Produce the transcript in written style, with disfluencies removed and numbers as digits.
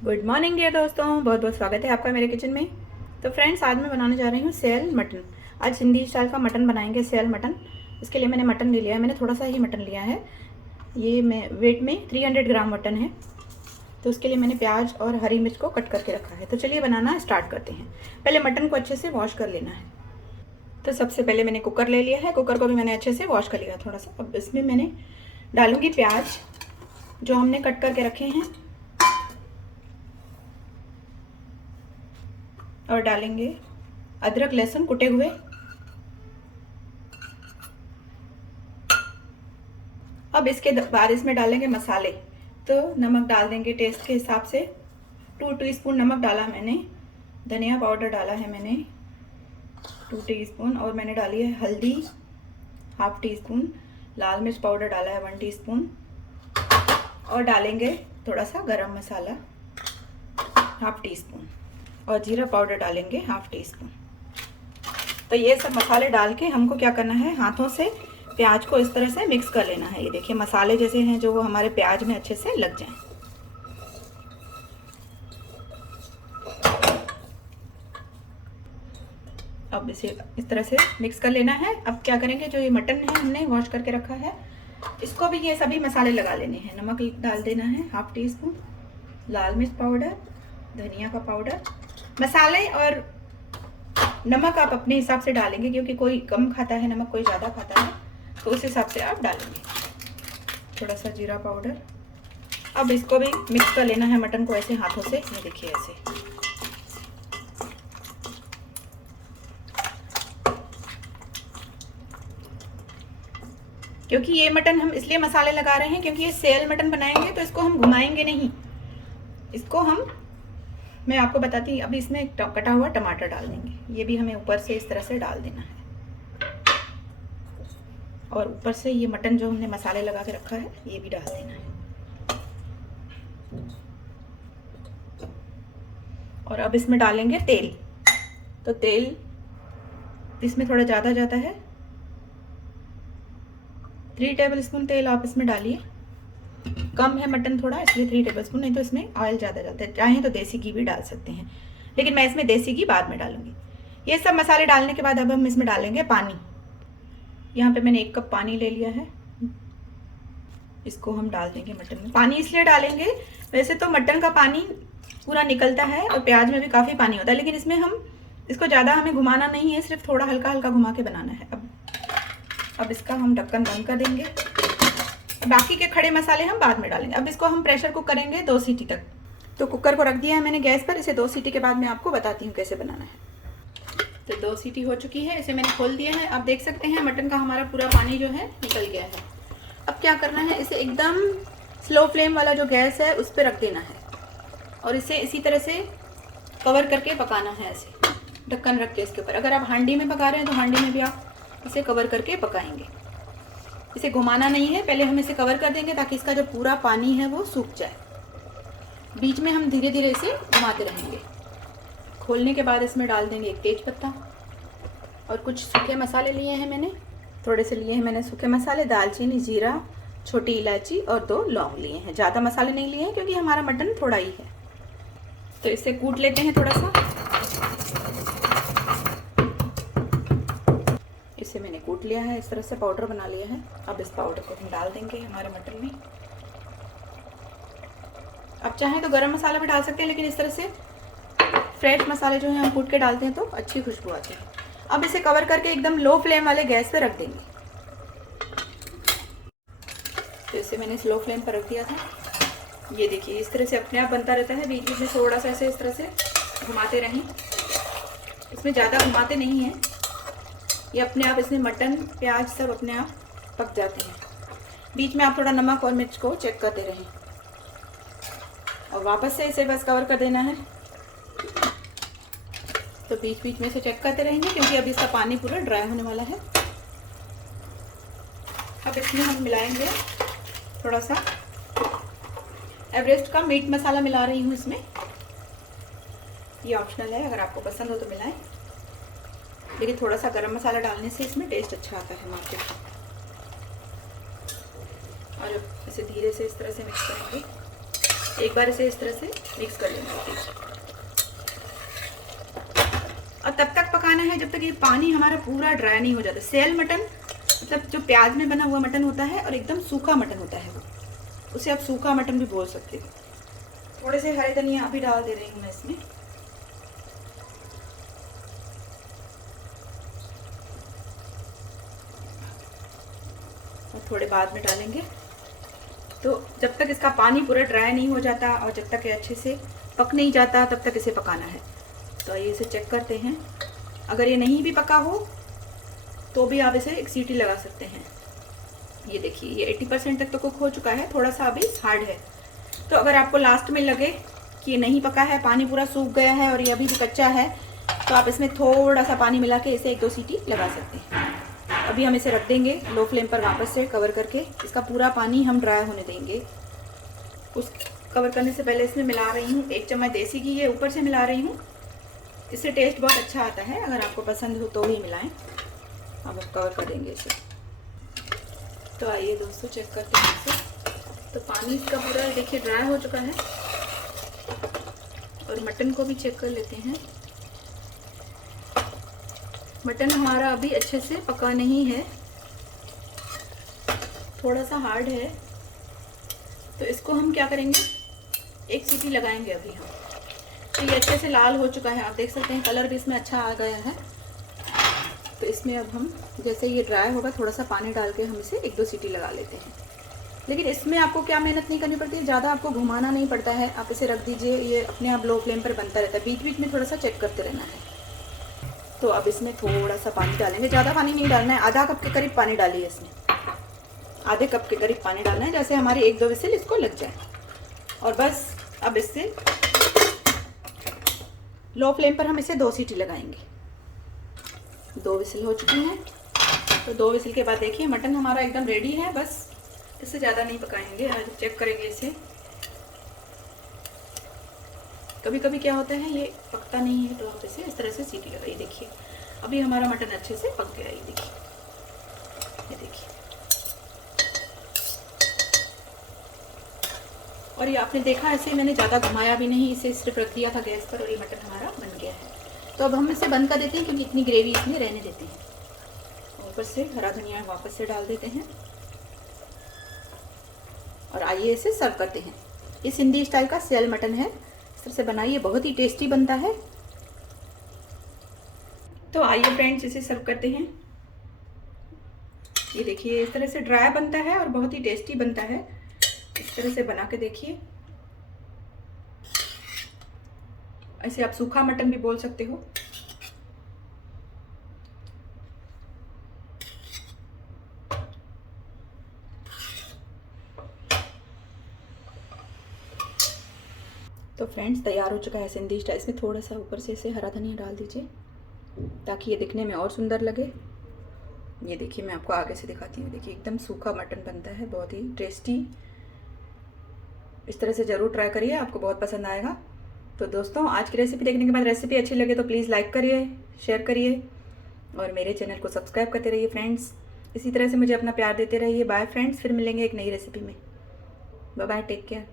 Good morning dear दोस्तों, बहुत बहुत स्वागत है आपका मेरे किचन में। तो फ्रेंड्स, आज मैं बनाने जा रही हूँ सेल मटन। आज हिंदी स्टाइल का मटन बनाएंगे, सेल मटन। इसके लिए मैंने मटन ले लिया है, मैंने थोड़ा सा ही मटन लिया है। ये मैं वेट में 300 ग्राम मटन है। तो उसके लिए मैंने प्याज और हरी मिर्च को कट करके रखा है। तो चलिए बनाना स्टार्ट करते हैं। पहले मटन को अच्छे से वॉश कर लेना है। तो सबसे पहले मैंने कुकर ले लिया है, कुकर को भी मैंने अच्छे से वॉश कर लिया थोड़ा सा। अब इसमें मैंने डालूँगी प्याज जो हमने कट करके रखे हैं, और डालेंगे अदरक लहसुन कुटे हुए। अब इसके बाद इसमें डालेंगे मसाले। तो नमक डाल देंगे टेस्ट के हिसाब से। 2 टीस्पून नमक डाला मैंने। धनिया पाउडर डाला है मैंने 2 टीस्पून। और मैंने डाली है हल्दी ½ टीस्पून। लाल मिर्च पाउडर डाला है 1 टीस्पून। और डालेंगे थोड़ा सा गरम मसाला ½ टीस्पून। और जीरा पाउडर डालेंगे ½ टीस्पून। तो ये सब मसाले डाल के हमको क्या करना है, हाथों से प्याज को इस तरह से मिक्स कर लेना है। ये देखिए मसाले जैसे हैं जो वो हमारे प्याज में अच्छे से लग जाएं। अब इसे इस तरह से मिक्स कर लेना है। अब क्या करेंगे, जो ये मटन है हमने वॉश करके रखा है, इसको भी ये सभी मसाले लगा लेने हैं। नमक डाल देना है ½ टीस्पून। लाल मिर्च पाउडर, धनिया का पाउडर। मसाले और नमक आप अपने हिसाब से डालेंगे, क्योंकि कोई कम खाता है नमक, कोई ज़्यादा खाता है, तो उस हिसाब से आप डालेंगे। थोड़ा सा जीरा पाउडर। अब इसको भी मिक्स कर लेना है मटन को ऐसे हाथों से। ये देखिए ऐसे। क्योंकि ये मटन हम इसलिए मसाले लगा रहे हैं क्योंकि ये सेल मटन बनाएंगे, तो इसको हम घुमाएंगे नहीं। इसको मैं आपको बताती हूँ। अभी इसमें कटा हुआ टमाटर डाल देंगे। ये भी हमें ऊपर से इस तरह से डाल देना है। और ऊपर से ये मटन जो हमने मसाले लगा के रखा है ये भी डाल देना है। और अब इसमें डालेंगे तेल। तो तेल इसमें थोड़ा ज़्यादा जाता है। 3 टेबलस्पून तेल आप इसमें डालिए। कम है मटन थोड़ा, इसलिए 3 टेबलस्पून, नहीं तो इसमें ऑयल ज़्यादा जाता है। चाहें तो देसी घी भी डाल सकते हैं, लेकिन मैं इसमें देसी घी बाद में डालूंगी। ये सब मसाले डालने के बाद अब हम इसमें डालेंगे पानी। यहाँ पे मैंने 1 कप पानी ले लिया है। इसको हम डाल देंगे मटन में। पानी इसलिए डालेंगे, वैसे तो मटन का पानी पूरा निकलता है और प्याज में भी काफ़ी पानी होता है, लेकिन इसमें हम इसको ज़्यादा हमें घुमाना नहीं है, सिर्फ थोड़ा हल्का हल्का घुमा के बनाना है। अब इसका हम ढक्कन बंद कर देंगे। बाकी के खड़े मसाले हम बाद में डालेंगे। अब इसको हम प्रेशर कुक करेंगे 2 सीटी तक। तो कुकर को रख दिया है मैंने गैस पर। इसे 2 सीटी के बाद मैं आपको बताती हूँ कैसे बनाना है। तो 2 सीटी हो चुकी है, इसे मैंने खोल दिया है। आप देख सकते हैं मटन का हमारा पूरा पानी जो है निकल गया है। अब क्या करना है, इसे एकदम स्लो फ्लेम वाला जो गैस है उस पर रख देना है और इसे इसी तरह से कवर करके पकाना है, ऐसे ढक्कन रख के इसके ऊपर। अगर आप हांडी में पका रहे हैं तो हांडी में भी आप इसे कवर करके पकाएंगे। इसे घुमाना नहीं है, पहले हम इसे कवर कर देंगे ताकि इसका जो पूरा पानी है वो सूख जाए। बीच में हम धीरे धीरे इसे घुमाते रहेंगे। खोलने के बाद इसमें डाल देंगे 1 तेज पत्ता और कुछ सूखे मसाले लिए हैं मैंने। थोड़े से लिए हैं मैंने सूखे मसाले, दालचीनी, जीरा, छोटी इलायची और 2 लौंग लिए हैं। ज़्यादा मसाले नहीं लिए हैं क्योंकि हमारा मटन थोड़ा ही है। तो इसे कूट लेते हैं थोड़ा सा। इसे मैंने कूट लिया है, इस तरह से पाउडर बना लिया है। अब इस पाउडर को हम डाल देंगे हमारे मटन में। अब चाहें तो गरम मसाला भी डाल सकते हैं, लेकिन इस तरह से फ्रेश मसाले जो हैं हम कूट के डालते हैं तो अच्छी खुशबू आती है। अब इसे कवर करके एकदम लो फ्लेम वाले गैस पे रख देंगे। तो इसे मैंने स्लो फ्लेम पर रख दिया था। ये देखिए इस तरह से अपने आप बनता रहता है। बीच बीच में थोड़ा सा ऐसे इस तरह से घुमाते रहें। इसमें ज़्यादा घुमाते नहीं हैं, ये अपने आप इसमें मटन प्याज सब अपने आप पक जाते हैं। बीच में आप थोड़ा नमक और मिर्च को चेक करते रहें और वापस से इसे बस कवर कर देना है। तो बीच बीच में से चेक करते रहेंगे क्योंकि अभी इसका पानी पूरा ड्राई होने वाला है। अब इसमें हम मिलाएंगे थोड़ा सा एवरेस्ट का मीट मसाला मिला रही हूँ इसमें। ये ऑप्शनल है, अगर आपको पसंद हो तो मिलाएं, लेकिन थोड़ा सा गरम मसाला डालने से इसमें टेस्ट अच्छा आता है मार्केट का। और इसे धीरे से इस तरह से मिक्स करेंगे। एक बार इसे इस तरह से मिक्स कर लेंगे। और तब तक पकाना है जब तक ये पानी हमारा पूरा ड्राई नहीं हो जाता। सेल मटन मतलब जो प्याज में बना हुआ मटन होता है और एकदम सूखा मटन होता है, वो उसे आप सूखा मटन भी बोल सकते हो। थोड़े से हरे धनिया भी डाल दे रही हूँ मैं इसमें। और थोड़े बाद में डालेंगे। तो जब तक इसका पानी पूरा ड्राई नहीं हो जाता और जब तक ये अच्छे से पक नहीं जाता तब तक इसे पकाना है। तो आइए इसे चेक करते हैं। अगर ये नहीं भी पका हो तो भी आप इसे एक सीटी लगा सकते हैं। ये देखिए ये 80% तक तो कुक हो चुका है, थोड़ा सा अभी हार्ड है। तो अगर आपको लास्ट में लगे कि ये नहीं पका है, पानी पूरा सूख गया है और ये अभी भी कच्चा है, तो आप इसमें थोड़ा सा पानी मिला के इसे 1-2 सीटी लगा सकते हैं। अभी हम इसे रख देंगे लो फ्लेम पर वापस से कवर करके। इसका पूरा पानी हम ड्राई होने देंगे। उस कवर करने से पहले इसमें मिला रही हूँ 1 चम्मच देसी घी, ये ऊपर से मिला रही हूँ। इससे टेस्ट बहुत अच्छा आता है, अगर आपको पसंद हो तो ही मिलाएं। अब हम कवर कर देंगे इसे। तो आइए दोस्तों चेक करते हैं इसे। तो पानी इसका पूरा देखिए ड्राई हो चुका है। और मटन को भी चेक कर लेते हैं। मटन हमारा अभी अच्छे से पका नहीं है, थोड़ा सा हार्ड है। तो इसको हम क्या करेंगे, 1 सीटी लगाएंगे अभी हम। तो ये अच्छे से लाल हो चुका है, आप देख सकते हैं कलर भी इसमें अच्छा आ गया है। तो इसमें अब हम जैसे ये ड्राई होगा थोड़ा सा पानी डाल के हम इसे 1-2 सीटी लगा लेते हैं। लेकिन इसमें आपको क्या मेहनत नहीं करनी पड़ती है, ज़्यादा आपको घुमाना नहीं पड़ता है। आप इसे रख दीजिए, ये अपने आप लो फ्लेम पर बनता रहता है। बीच बीच में थोड़ा सा चेक करते रहना है। तो अब इसमें थोड़ा सा पानी डालेंगे, ज़्यादा पानी नहीं डालना है। आधा कप के करीब पानी डालिए इसमें, आधे कप के करीब पानी डालना है, जैसे हमारी 1-2 विसिल इसको लग जाए। और बस अब इससे लो फ्लेम पर हम इसे 2 सीटी लगाएंगे। 2 विसिल हो चुकी हैं। तो 2 विसिल के बाद देखिए मटन हमारा एकदम रेडी है। बस इससे ज़्यादा नहीं पकाएंगे, आज चेक करेंगे इसे। कभी कभी क्या होता है ये पकता नहीं है, तो आप इसे इस तरह से सीटी लगाइए। देखिए अभी हमारा मटन अच्छे से पक गया। ये देखिए, ये देखिए। और ये आपने देखा ऐसे मैंने ज़्यादा घुमाया भी नहीं, इसे सिर्फ रख दिया था गैस पर और ये मटन हमारा बन गया है। तो अब हम इसे बंद कर देते हैं क्योंकि इतनी ग्रेवी इसमें रहने देते हैं। ऊपर से हरा धनिया वापस से डाल देते हैं और आइए इसे सर्व करते हैं। ये सिंधी स्टाइल का सेल मटन है, इस तरह से बनाइए, बहुत ही टेस्टी बनता है। तो आइए फ्रेंड्स इसे सर्व करते हैं। ये देखिए इस तरह से ड्राई बनता है और बहुत ही टेस्टी बनता है। इस तरह से बना के देखिए। ऐसे आप सूखा मटन भी बोल सकते हो। तो फ्रेंड्स तैयार हो चुका है सिंधी स्टाइल। इसमें थोड़ा सा ऊपर से इसे हरा धनिया डाल दीजिए ताकि ये दिखने में और सुंदर लगे। ये देखिए मैं आपको आगे से दिखाती हूँ। देखिए एकदम सूखा मटन बनता है, बहुत ही टेस्टी। इस तरह से ज़रूर ट्राई करिए, आपको बहुत पसंद आएगा। तो दोस्तों आज की रेसिपी देखने के बाद रेसिपी अच्छी लगे तो प्लीज़ लाइक करिए, शेयर करिए और मेरे चैनल को सब्सक्राइब करते रहिए फ्रेंड्स। इसी तरह से मुझे अपना प्यार देते रहिए। बाय फ्रेंड्स, फिर मिलेंगे एक नई रेसिपी में। Bye bye, take care.